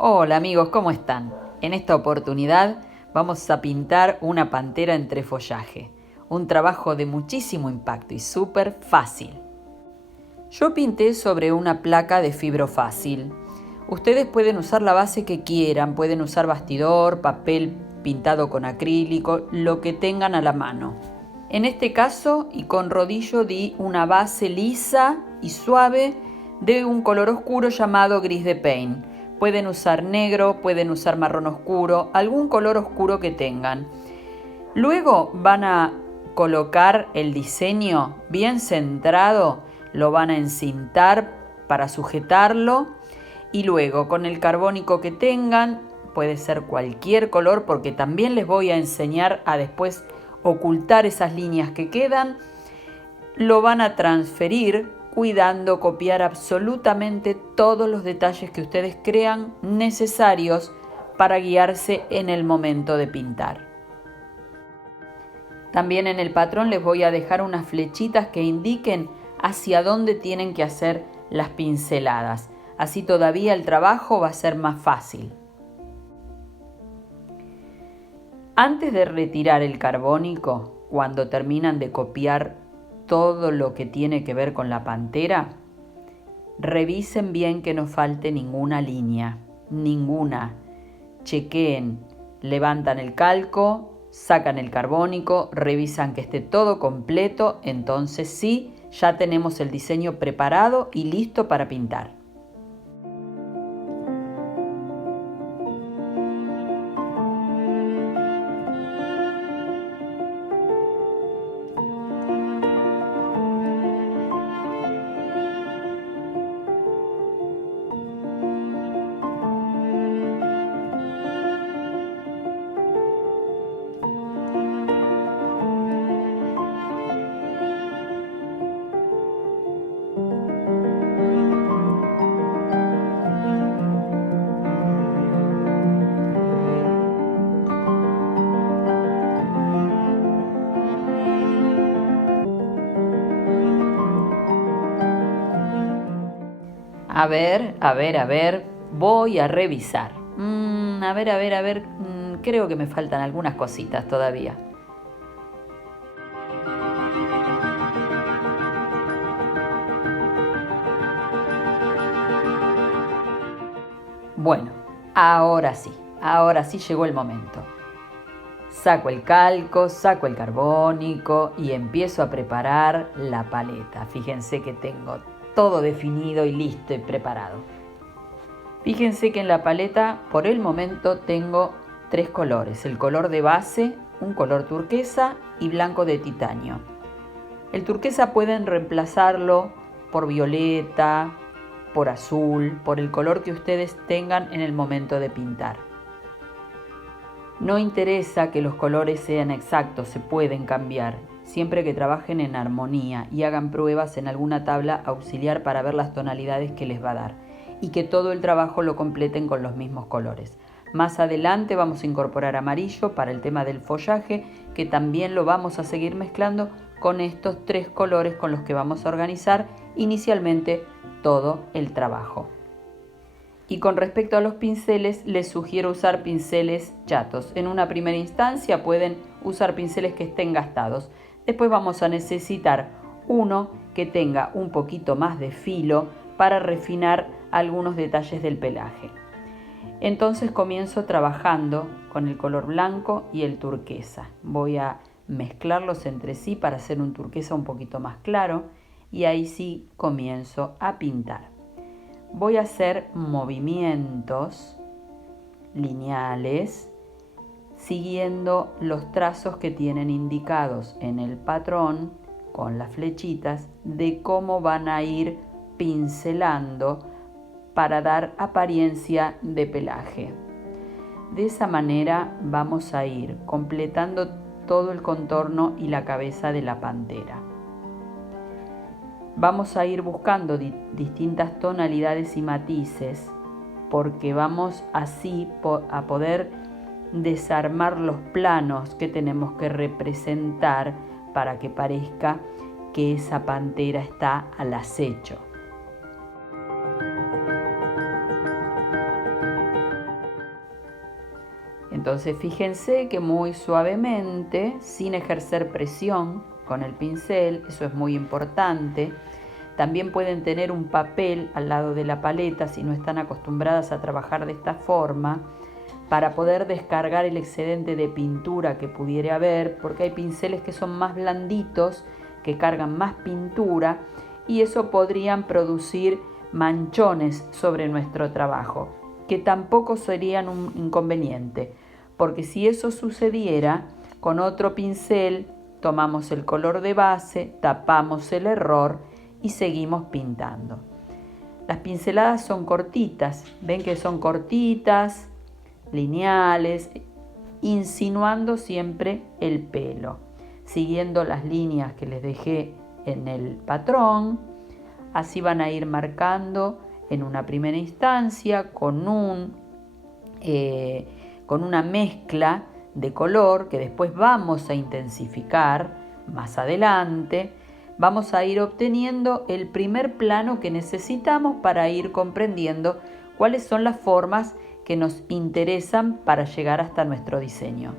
Hola amigos, ¿cómo están? En esta oportunidad vamos a pintar una pantera entre follaje, un trabajo de muchísimo impacto y súper fácil. Yo pinté sobre una placa de fibrofácil. Ustedes pueden usar la base que quieran, pueden usar bastidor, papel pintado con acrílico, lo que tengan a la mano. En este caso y con rodillo di una base lisa y suave de un color oscuro llamado gris de paint. Pueden usar negro, pueden usar marrón oscuro, algún color oscuro que tengan. Luego van a colocar el diseño bien centrado, lo van a encintar para sujetarlo y luego con el carbónico que tengan, puede ser cualquier color porque también les voy a enseñar a después ocultar esas líneas que quedan, lo van a transferir cuidando copiar absolutamente todos los detalles que ustedes crean necesarios para guiarse en el momento de pintar. También en el patrón les voy a dejar unas flechitas que indiquen hacia dónde tienen que hacer las pinceladas. Así todavía el trabajo va a ser más fácil. Antes de retirar el carbónico, cuando terminan de copiar todo lo que tiene que ver con la pantera, revisen bien que no falte ninguna línea, ninguna. Chequeen, levantan el calco, sacan el carbónico, revisan que esté todo completo, entonces sí, ya tenemos el diseño preparado y listo para pintar. A ver, voy a revisar. Creo que me faltan algunas cositas todavía. Bueno, ahora sí llegó el momento. Saco el calco, saco el carbónico y empiezo a preparar la paleta. Fíjense que tengo todo definido y listo y preparado. Fíjense que en la paleta por el momento tengo 3 colores. El color de base, un color turquesa y blanco de titanio. El turquesa pueden reemplazarlo por violeta, por azul, por el color que ustedes tengan en el momento de pintar. No interesa que los colores sean exactos, se pueden cambiar, siempre que trabajen en armonía y hagan pruebas en alguna tabla auxiliar para ver las tonalidades que les va a dar y que todo el trabajo lo completen con los mismos colores. Más adelante vamos a incorporar amarillo para el tema del follaje, que también lo vamos a seguir mezclando con estos 3 colores con los que vamos a organizar inicialmente todo el trabajo. Y con respecto a los pinceles, les sugiero usar pinceles chatos. En una primera instancia pueden usar pinceles que estén gastados. Después vamos a necesitar uno que tenga un poquito más de filo para refinar algunos detalles del pelaje. Entonces comienzo trabajando con el color blanco y el turquesa. Voy a mezclarlos entre sí para hacer un turquesa un poquito más claro y ahí sí comienzo a pintar. Voy a hacer movimientos lineales siguiendo los trazos que tienen indicados en el patrón con las flechitas de cómo van a ir pincelando para dar apariencia de pelaje. De esa manera vamos a ir completando todo el contorno y la cabeza de la pantera. Vamos a ir buscando distintas tonalidades y matices porque vamos así a poder desarmar los planos que tenemos que representar para que parezca que esa pantera está al acecho. Entonces fíjense que muy suavemente, sin ejercer presión con el pincel, eso es muy importante. También pueden tener un papel al lado de la paleta si no están acostumbradas a trabajar de esta forma, para poder descargar el excedente de pintura que pudiera haber, porque hay pinceles que son más blanditos, que cargan más pintura, y eso podrían producir manchones sobre nuestro trabajo, que tampoco serían un inconveniente, porque si eso sucediera, con otro pincel tomamos el color de base, tapamos el error y seguimos pintando. Las pinceladas son cortitas, ven que son cortitas, lineales, insinuando siempre el pelo, siguiendo las líneas que les dejé en el patrón. Así van a ir marcando en una primera instancia con una mezcla de color que después vamos a intensificar más adelante. Vamos a ir obteniendo el primer plano que necesitamos para ir comprendiendo cuáles son las formas que nos interesan para llegar hasta nuestro diseño.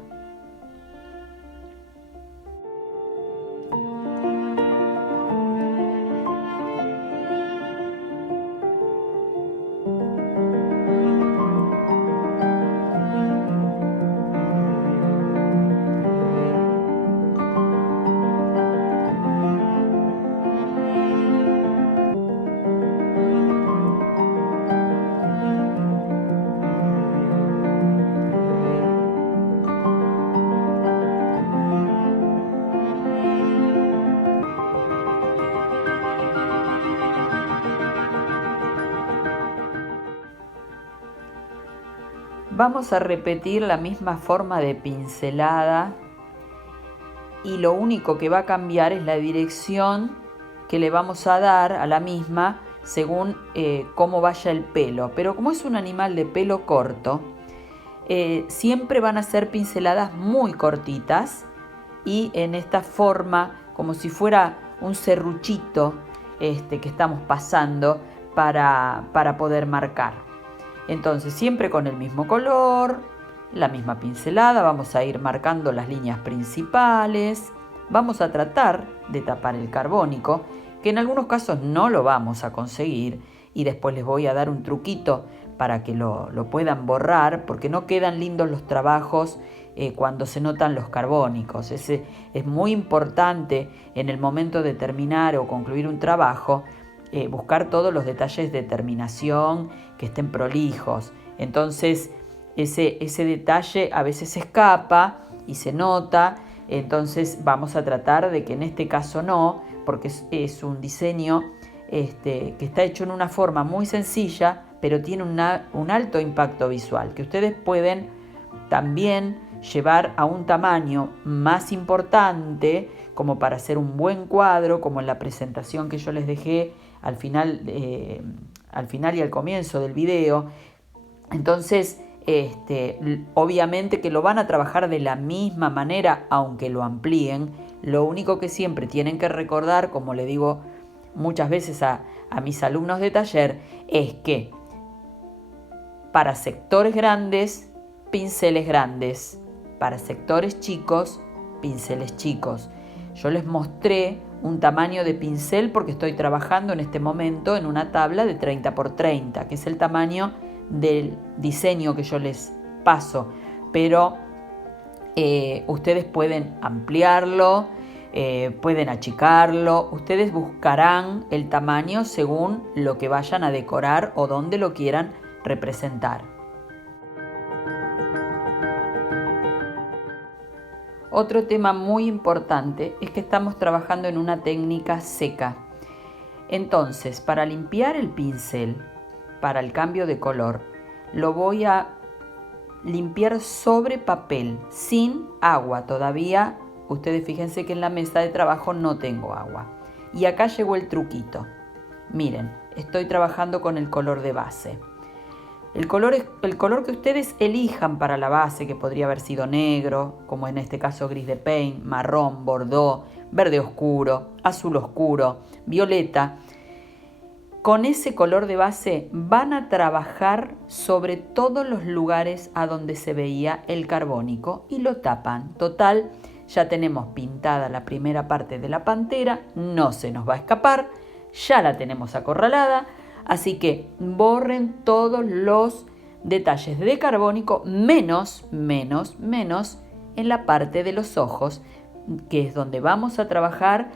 Vamos a repetir la misma forma de pincelada y lo único que va a cambiar es la dirección que le vamos a dar a la misma según cómo vaya el pelo. Pero como es un animal de pelo corto, siempre van a ser pinceladas muy cortitas y en esta forma, como si fuera un serruchito que estamos pasando para poder marcar. Entonces siempre con el mismo color, la misma pincelada, vamos a ir marcando las líneas principales. Vamos a tratar de tapar el carbónico, que en algunos casos no lo vamos a conseguir, y después les voy a dar un truquito para que lo puedan borrar, porque no quedan lindos los trabajos cuando se notan los carbónicos. Es muy importante en el momento de terminar o concluir un trabajo, buscar todos los detalles de terminación que estén prolijos. Entonces ese detalle a veces se escapa y se nota. Entonces vamos a tratar de que en este caso no, porque es un diseño que está hecho en una forma muy sencilla, pero tiene un alto impacto visual, que ustedes pueden también llevar a un tamaño más importante, como para hacer un buen cuadro, como en la presentación que yo les dejé al final y al comienzo del video. Entonces, obviamente que lo van a trabajar de la misma manera, aunque lo amplíen. Lo único que siempre tienen que recordar, como le digo muchas veces a mis alumnos de taller, es que para sectores grandes, pinceles grandes; para sectores chicos, pinceles chicos. Yo les mostré un tamaño de pincel porque estoy trabajando en este momento en una tabla de 30 por 30, que es el tamaño del diseño que yo les paso, pero ustedes pueden ampliarlo, pueden achicarlo, ustedes buscarán el tamaño según lo que vayan a decorar o donde lo quieran representar. Otro tema muy importante es que estamos trabajando en una técnica seca. Entonces, para limpiar el pincel, para el cambio de color, lo voy a limpiar sobre papel, sin agua. Todavía, ustedes fíjense que en la mesa de trabajo no tengo agua. Y acá llegó el truquito. Miren, estoy trabajando con el color de base. El color que ustedes elijan para la base, que podría haber sido negro, como en este caso gris de paint, marrón, bordó, verde oscuro, azul oscuro, violeta. Con ese color de base van a trabajar sobre todos los lugares a donde se veía el carbónico y lo tapan. Total, ya tenemos pintada la primera parte de la pantera, no se nos va a escapar, ya la tenemos acorralada, así que borren todos los detalles de carbónico menos en la parte de los ojos, que es donde vamos a trabajar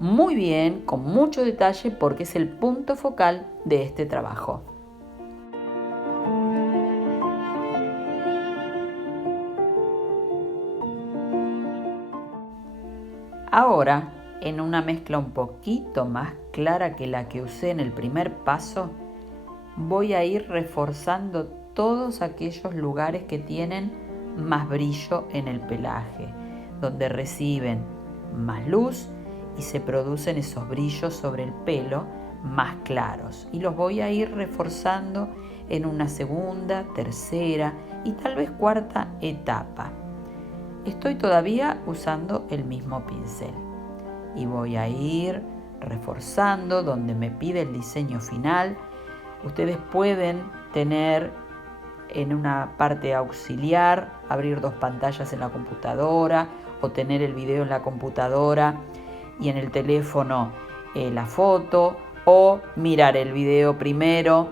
muy bien, con mucho detalle, porque es el punto focal de este trabajo. Ahora, en una mezcla un poquito más clara que la que usé en el primer paso, voy a ir reforzando todos aquellos lugares que tienen más brillo en el pelaje, donde reciben más luz y se producen esos brillos sobre el pelo más claros. Y los voy a ir reforzando en una segunda, tercera y tal vez cuarta etapa. Estoy todavía usando el mismo pincel y voy a ir reforzando donde me pide el diseño final. Ustedes pueden tener en una parte auxiliar, abrir 2 pantallas en la computadora o tener el video en la computadora y en el teléfono la foto, o mirar el video primero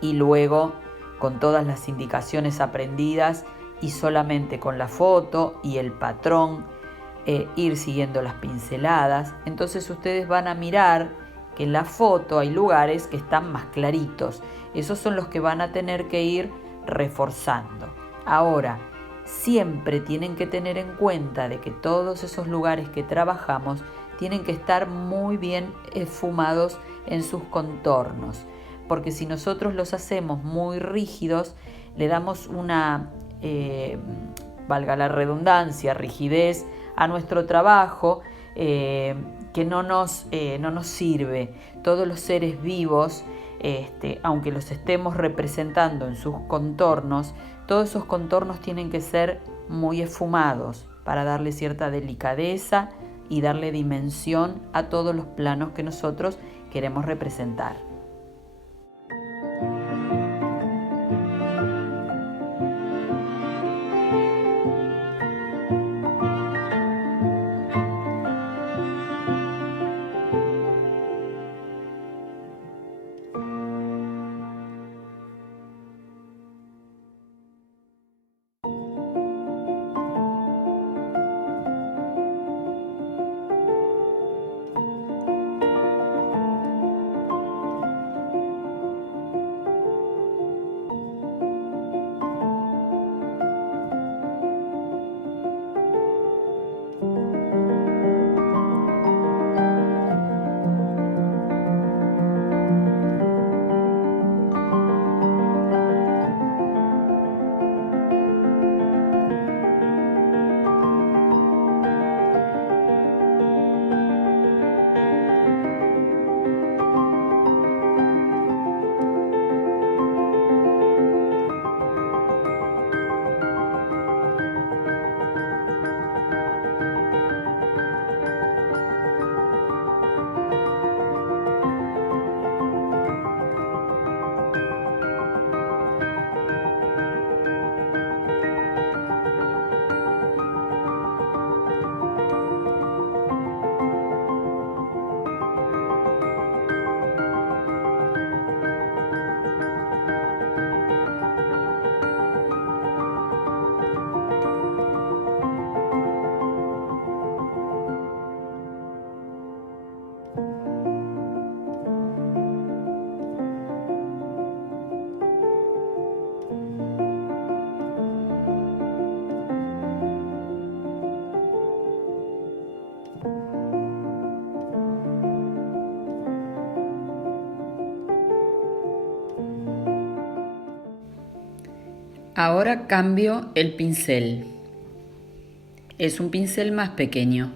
y luego con todas las indicaciones aprendidas y solamente con la foto y el patrón ir siguiendo las pinceladas. Entonces ustedes van a mirar que en la foto hay lugares que están más claritos. Esos son los que van a tener que ir reforzando. Ahora, siempre tienen que tener en cuenta de que todos esos lugares que trabajamos tienen que estar muy bien esfumados en sus contornos, porque si nosotros los hacemos muy rígidos, le damos una, valga la redundancia, rigidez a nuestro trabajo que no nos sirve. Todos los seres vivos, aunque los estemos representando en sus contornos, todos esos contornos tienen que ser muy esfumados para darle cierta delicadeza y darle dimensión a todos los planos que nosotros queremos representar. Ahora cambio el pincel. Es un pincel más pequeño.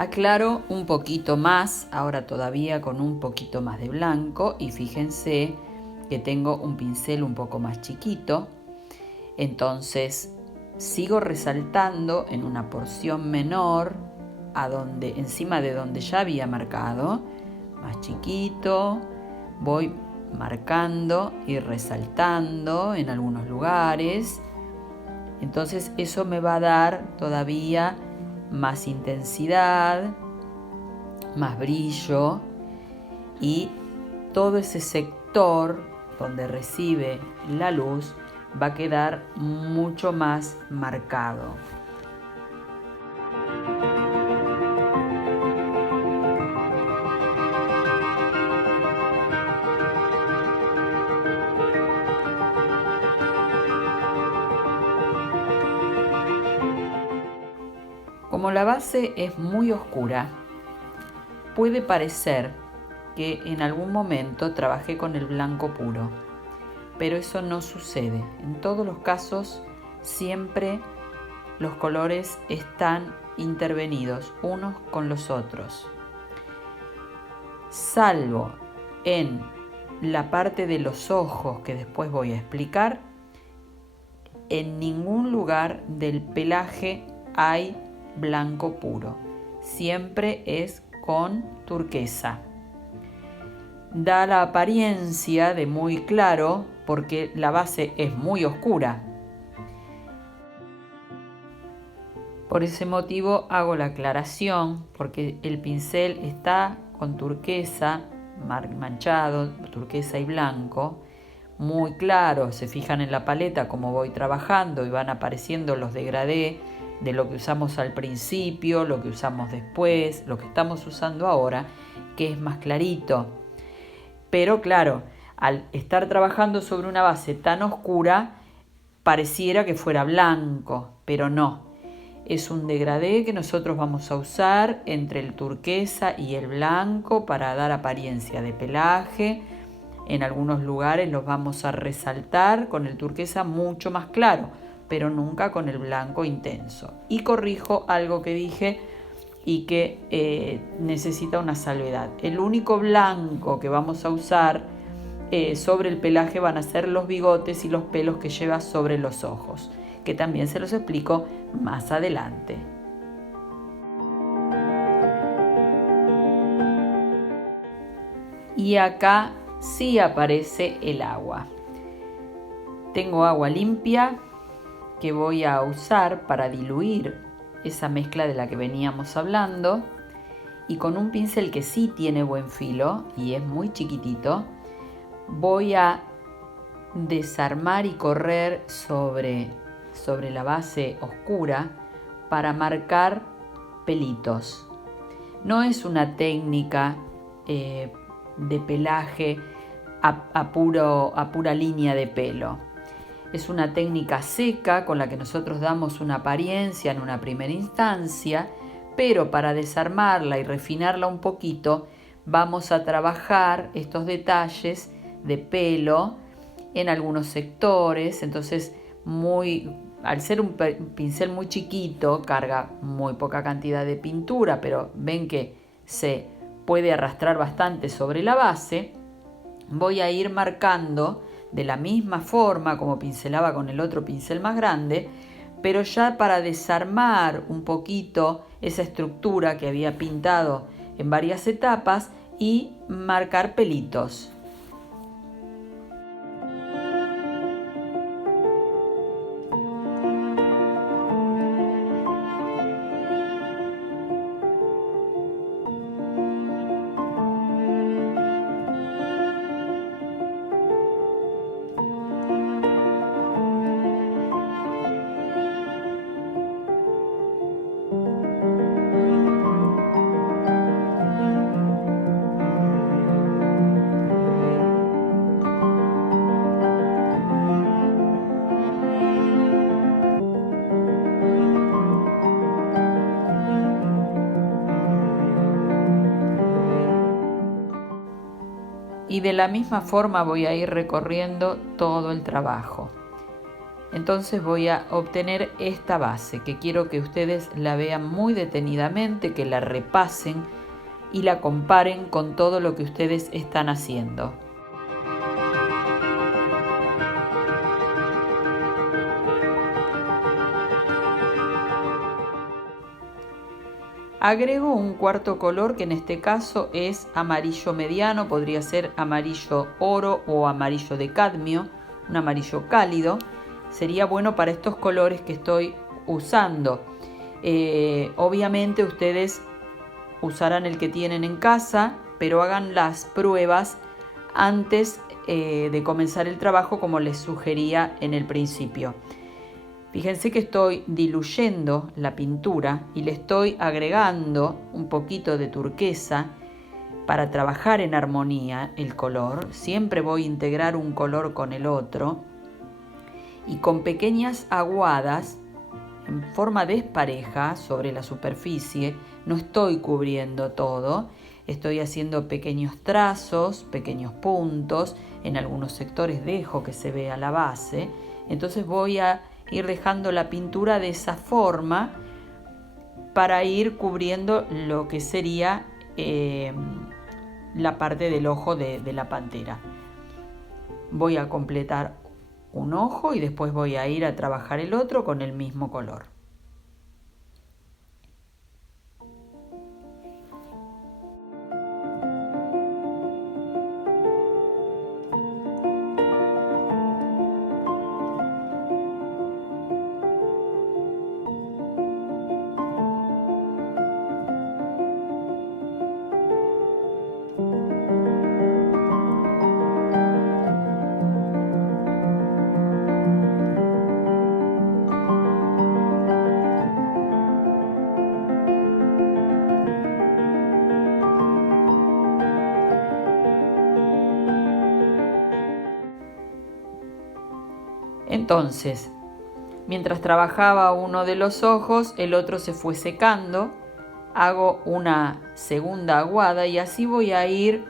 Aclaro un poquito más, ahora todavía con un poquito más de blanco, y fíjense que tengo un pincel un poco más chiquito. Entonces sigo resaltando en una porción menor encima de donde ya había marcado, más chiquito, voy marcando y resaltando en algunos lugares. Entonces eso me va a dar todavía más intensidad, más brillo, y todo ese sector donde recibe la luz va a quedar mucho más marcado. Como la base es muy oscura, puede parecer que en algún momento trabajé con el blanco puro, pero eso no sucede. En todos los casos, siempre los colores están intervenidos unos con los otros. Salvo en la parte de los ojos, que después voy a explicar, en ningún lugar del pelaje hay blanco puro. Siempre es con turquesa. Da la apariencia de muy claro porque la base es muy oscura. Por ese motivo hago la aclaración, porque el pincel está con turquesa, manchado, turquesa y blanco, muy claro. Se fijan en la paleta como voy trabajando y van apareciendo los degradés de lo que usamos al principio, lo que usamos después, lo que estamos usando ahora, que es más clarito. Pero claro, al estar trabajando sobre una base tan oscura, pareciera que fuera blanco, pero no. Es un degradé que nosotros vamos a usar entre el turquesa y el blanco para dar apariencia de pelaje. En algunos lugares los vamos a resaltar con el turquesa mucho más claro, pero nunca con el blanco intenso. Y corrijo algo que dije y que necesita una salvedad. El único blanco que vamos a usar sobre el pelaje van a ser los bigotes y los pelos que lleva sobre los ojos, que también se los explico más adelante. Y acá sí aparece el agua. Tengo agua limpia que voy a usar para diluir esa mezcla de la que veníamos hablando, y con un pincel que sí tiene buen filo y es muy chiquitito, voy a desarmar y correr sobre la base oscura para marcar pelitos. No es una técnica de pelaje a pura línea de pelo. Es una técnica seca con la que nosotros damos una apariencia en una primera instancia, pero para desarmarla y refinarla un poquito, vamos a trabajar estos detalles de pelo en algunos sectores. Entonces, al ser un pincel muy chiquito, carga muy poca cantidad de pintura, pero ven que se puede arrastrar bastante sobre la base. Voy a ir marcando de la misma forma como pincelaba con el otro pincel más grande, pero ya para desarmar un poquito esa estructura que había pintado en varias etapas y marcar pelitos. Y de la misma forma voy a ir recorriendo todo el trabajo. Entonces voy a obtener esta base que quiero que ustedes la vean muy detenidamente, que la repasen y la comparen con todo lo que ustedes están haciendo. Agrego un cuarto color que en este caso es amarillo mediano, podría ser amarillo oro o amarillo de cadmio, un amarillo cálido. Sería bueno para estos colores que estoy usando. Obviamente ustedes usarán el que tienen en casa, pero hagan las pruebas antes de comenzar el trabajo como les sugería en el principio. Fíjense que estoy diluyendo la pintura y le estoy agregando un poquito de turquesa para trabajar en armonía el color. Siempre voy a integrar un color con el otro y con pequeñas aguadas en forma despareja sobre la superficie. No estoy cubriendo todo, estoy haciendo pequeños trazos, pequeños puntos. En algunos sectores dejo que se vea la base. Entonces voy a ir dejando la pintura de esa forma para ir cubriendo lo que sería la parte del ojo de la pantera. Voy a completar un ojo y después voy a ir a trabajar el otro con el mismo color. Entonces, mientras trabajaba uno de los ojos, el otro se fue secando. Hago una segunda aguada y así voy a ir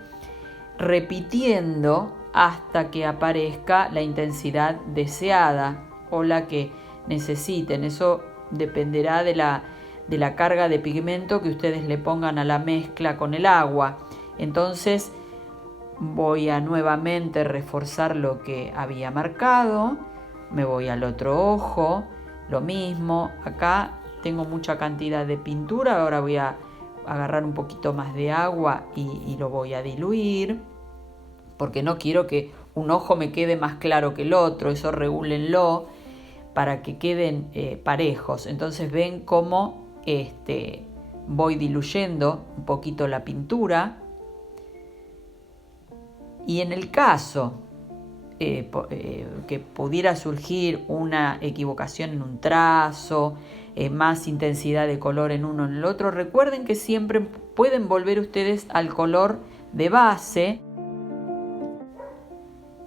repitiendo hasta que aparezca la intensidad deseada o la que necesiten. Eso dependerá de la carga de pigmento que ustedes le pongan a la mezcla con el agua. Entonces voy a nuevamente reforzar lo que había marcado. Me voy al otro ojo, lo mismo. Acá tengo mucha cantidad de pintura, ahora voy a agarrar un poquito más de agua y lo voy a diluir, porque no quiero que un ojo me quede más claro que el otro. Eso regúlenlo para que queden parejos. Entonces ven cómo voy diluyendo un poquito la pintura. Y en el caso que pudiera surgir una equivocación en un trazo, más intensidad de color en uno o en el otro, recuerden que siempre pueden volver ustedes al color de base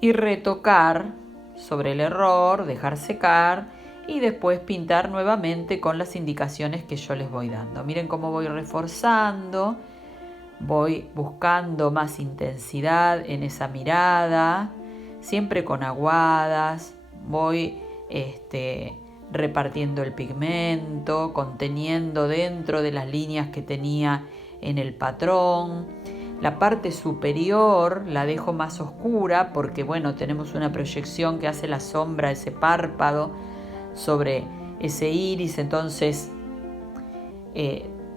y retocar sobre el error, dejar secar y después pintar nuevamente con las indicaciones que yo les voy dando. Miren cómo voy reforzando, voy buscando más intensidad en esa mirada, siempre con aguadas. Voy repartiendo el pigmento, conteniendo dentro de las líneas que tenía en el patrón. La parte superior la dejo más oscura porque, bueno, tenemos una proyección que hace la sombra, ese párpado sobre ese iris. Entonces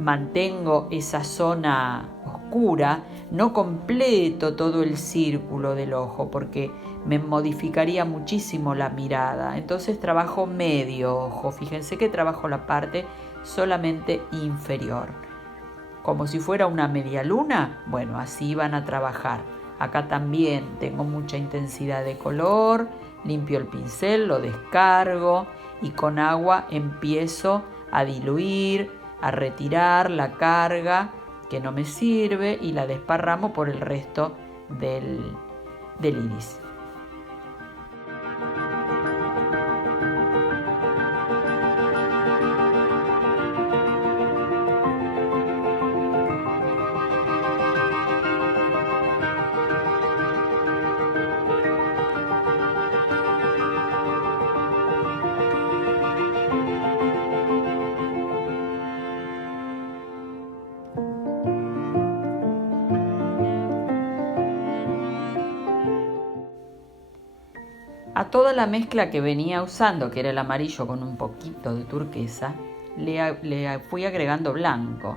mantengo esa zona oscura, no completo todo el círculo del ojo porque me modificaría muchísimo la mirada. Entonces trabajo medio ojo. Fíjense que trabajo la parte solamente inferior, como si fuera una media luna. Bueno, así van a trabajar. Acá también tengo mucha intensidad de color, limpio el pincel, lo descargo y con agua empiezo a diluir, a retirar la carga que no me sirve y la desparramo por el resto del iris. A toda la mezcla que venía usando, que era el amarillo con un poquito de turquesa, le fui agregando blanco.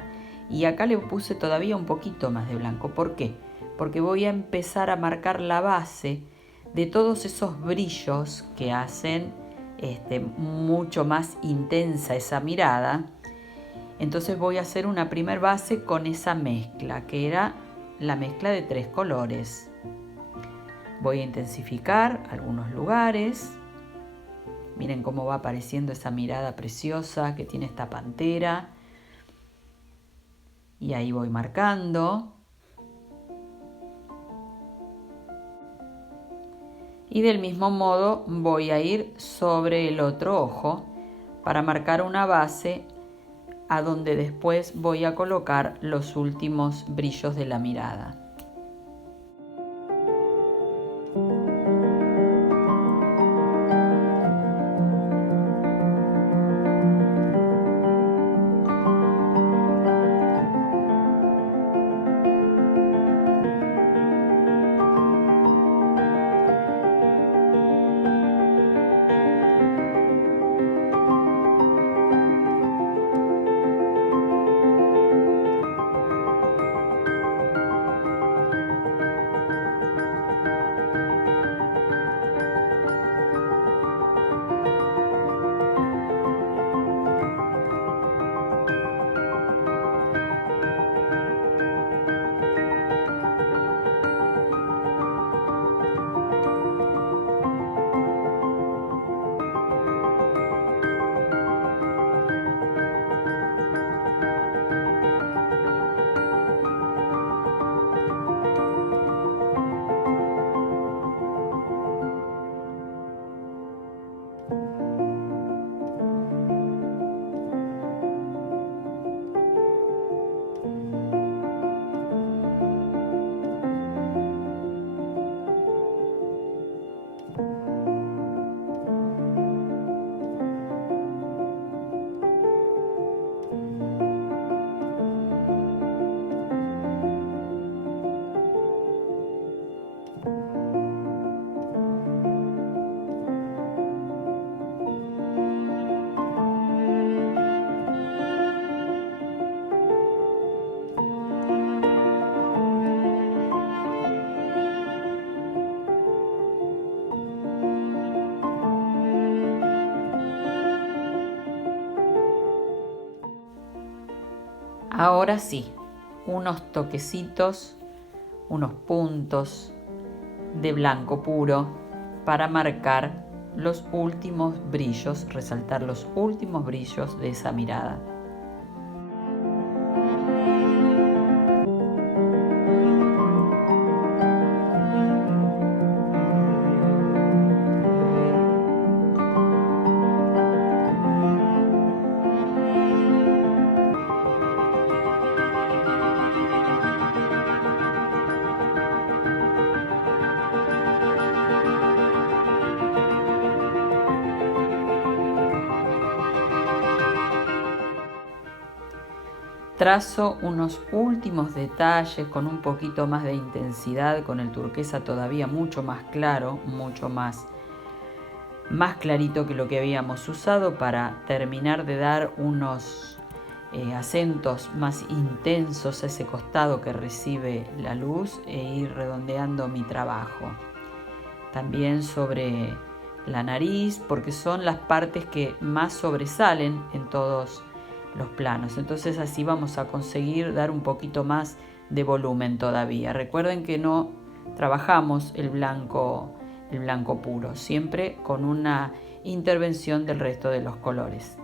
Y acá le puse todavía un poquito más de blanco. ¿Por qué? Porque voy a empezar a marcar la base de todos esos brillos que hacen mucho más intensa esa mirada. Entonces voy a hacer una primer base con esa mezcla, que era la mezcla de 3 colores. Voy a intensificar algunos lugares. Miren cómo va apareciendo esa mirada preciosa que tiene esta pantera. Y ahí voy marcando. Y del mismo modo voy a ir sobre el otro ojo para marcar una base a donde después voy a colocar los últimos brillos de la mirada. Ahora sí, unos toquecitos, unos puntos de blanco puro para marcar los últimos brillos, resaltar los últimos brillos de esa mirada. Trazo unos últimos detalles con un poquito más de intensidad, con el turquesa todavía mucho más claro, mucho más clarito que lo que habíamos usado, para terminar de dar unos acentos más intensos a ese costado que recibe la luz e ir redondeando mi trabajo. También sobre la nariz, porque son las partes que más sobresalen en todos los planos. Entonces así vamos a conseguir dar un poquito más de volumen todavía. Recuerden que no trabajamos el blanco puro, siempre con una intervención del resto de los colores.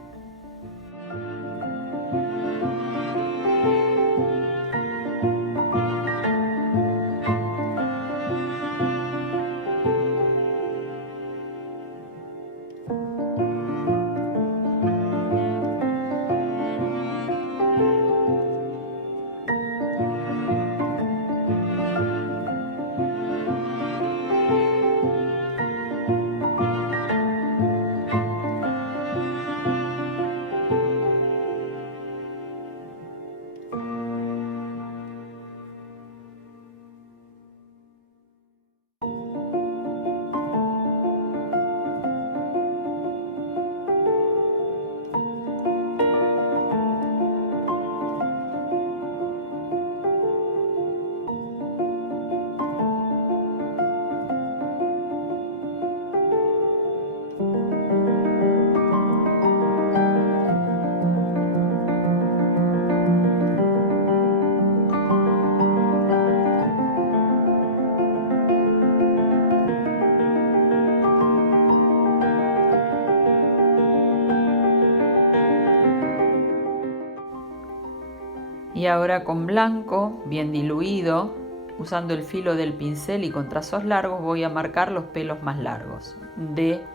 Y ahora con blanco, bien diluido, usando el filo del pincel y con trazos largos, voy a marcar los pelos más largos de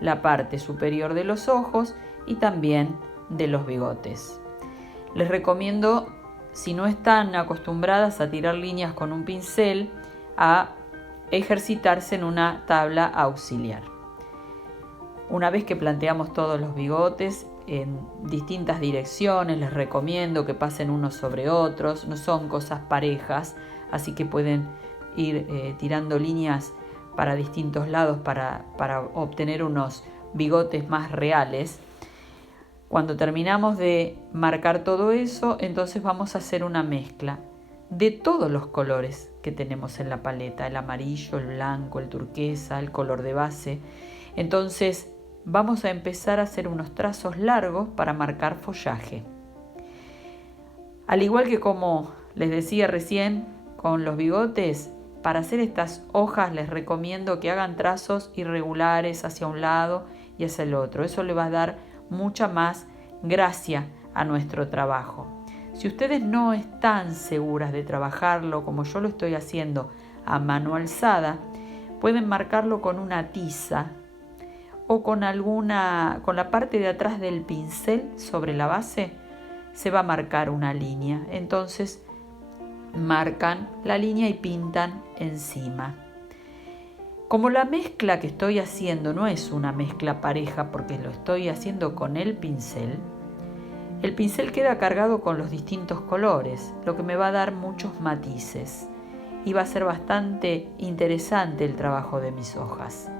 la parte superior de los ojos y también de los bigotes. Les recomiendo, si no están acostumbradas a tirar líneas con un pincel, a ejercitarse en una tabla auxiliar. Una vez que planteamos todos los bigotes en distintas direcciones, les recomiendo que pasen unos sobre otros, no son cosas parejas, así que pueden ir tirando líneas para distintos lados para obtener unos bigotes más reales. Cuando terminamos de marcar todo eso, entonces vamos a hacer una mezcla de todos los colores que tenemos en la paleta, el amarillo, el blanco, el turquesa, el color de base. Entonces vamos a empezar a hacer unos trazos largos para marcar follaje. Al igual que como les decía recién con los bigotes, para hacer estas hojas les recomiendo que hagan trazos irregulares hacia un lado y hacia el otro. Eso le va a dar mucha más gracia a nuestro trabajo. Si ustedes no están seguras de trabajarlo como yo lo estoy haciendo a mano alzada, pueden marcarlo con una tiza o con la parte de atrás del pincel sobre la base se va a marcar una línea. Entonces marcan la línea y pintan encima. Como la mezcla que estoy haciendo no es una mezcla pareja porque lo estoy haciendo con el pincel queda cargado con los distintos colores, lo que me va a dar muchos matices y va a ser bastante interesante el trabajo de mis hojas.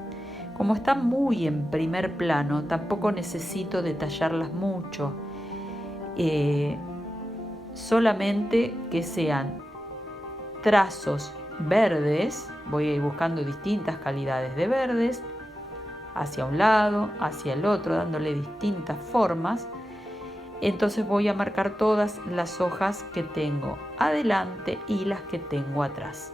Como están muy en primer plano, tampoco necesito detallarlas mucho, solamente que sean trazos verdes. Voy a ir buscando distintas calidades de verdes hacia un lado, hacia el otro, dándole distintas formas. Entonces voy a marcar todas las hojas que tengo adelante y las que tengo atrás.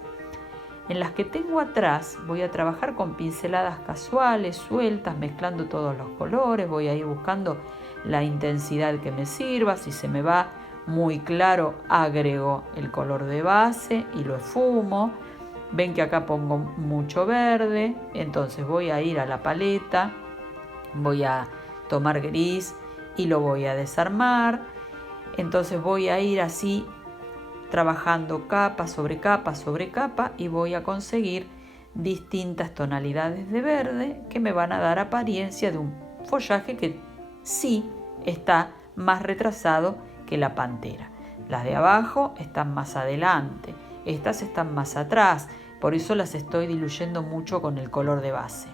En las que tengo atrás voy a trabajar con pinceladas casuales, sueltas, mezclando todos los colores. Voy a ir buscando la intensidad que me sirva. Si se me va muy claro, agrego el color de base y lo esfumo. Ven que acá pongo mucho verde, entonces voy a ir a la paleta, voy a tomar gris y lo voy a desarmar. Entonces voy a ir así trabajando capa sobre capa sobre capa y voy a conseguir distintas tonalidades de verde que me van a dar apariencia de un follaje que sí está más retrasado que la pantera. Las de abajo están más adelante, estas están más atrás, por eso las estoy diluyendo mucho con el color de base.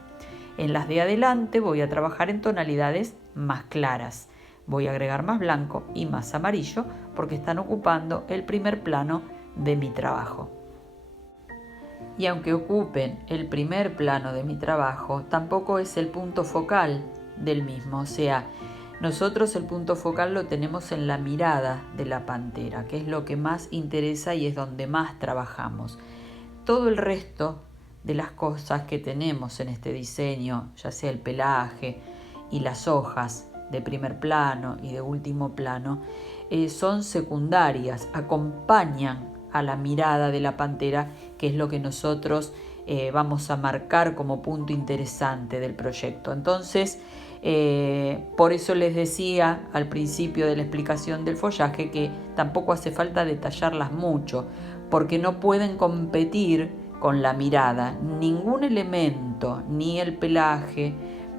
En las de adelante voy a trabajar en tonalidades más claras. Voy a agregar más blanco y más amarillo porque están ocupando el primer plano de mi trabajo. Y aunque ocupen el primer plano de mi trabajo, tampoco es el punto focal del mismo. O sea, nosotros el punto focal lo tenemos en la mirada de la pantera, que es lo que más interesa y es donde más trabajamos. Todo el resto de las cosas que tenemos en este diseño, ya sea el pelaje y las hojas de primer plano y de último plano, son secundarias, acompañan a la mirada de la pantera, que es lo que nosotros vamos a marcar como punto interesante del proyecto. Entonces, por eso les decía al principio de la explicación del follaje que tampoco hace falta detallarlas mucho, porque no pueden competir con la mirada. Ningún elemento, ni el pelaje,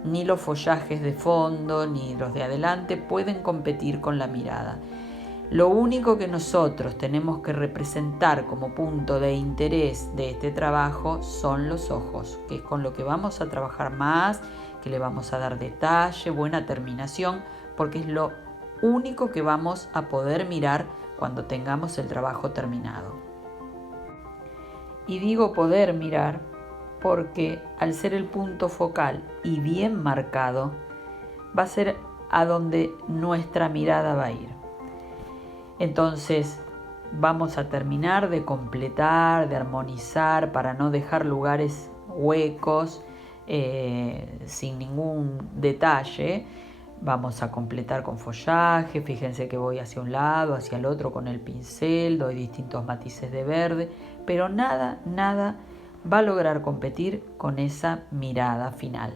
ni los follajes de fondo, ni los de adelante pueden competir con la mirada. Lo único que nosotros tenemos que representar como punto de interés de este trabajo son los ojos, que es con lo que vamos a trabajar más, que le vamos a dar detalle, buena terminación, porque es lo único que vamos a poder mirar cuando tengamos el trabajo terminado. Y digo poder mirar porque al ser el punto focal y bien marcado, va a ser a donde nuestra mirada va a ir. Entonces vamos a terminar de completar, de armonizar para no dejar lugares huecos sin ningún detalle. Vamos a completar con follaje. Fíjense que voy hacia un lado, hacia el otro con el pincel, doy distintos matices de verde, pero nada va a lograr competir con esa mirada final.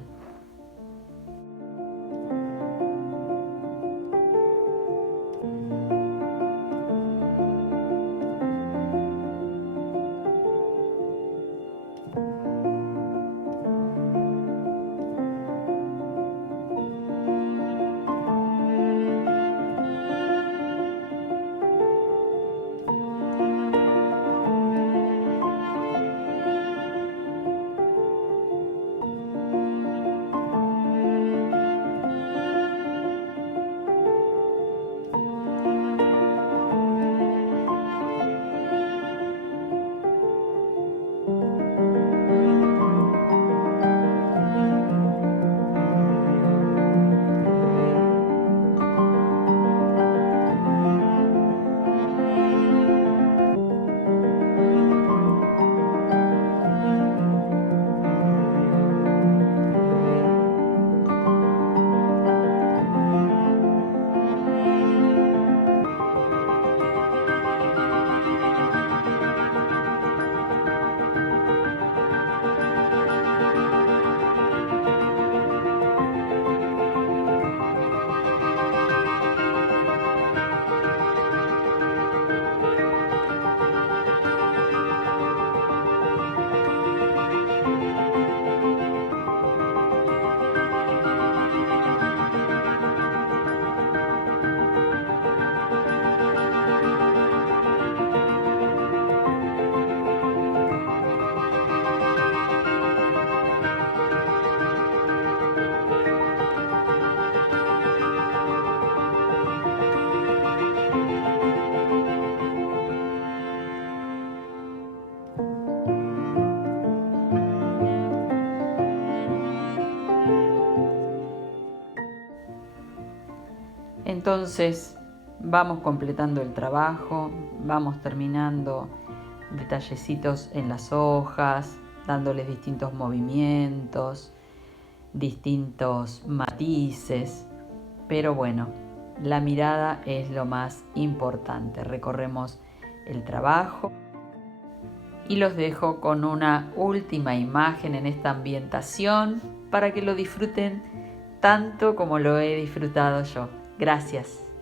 Entonces vamos completando el trabajo, vamos terminando detallecitos en las hojas, dándoles distintos movimientos, distintos matices, pero bueno, la mirada es lo más importante. Recorremos el trabajo y los dejo con una última imagen en esta ambientación para que lo disfruten tanto como lo he disfrutado yo. Gracias.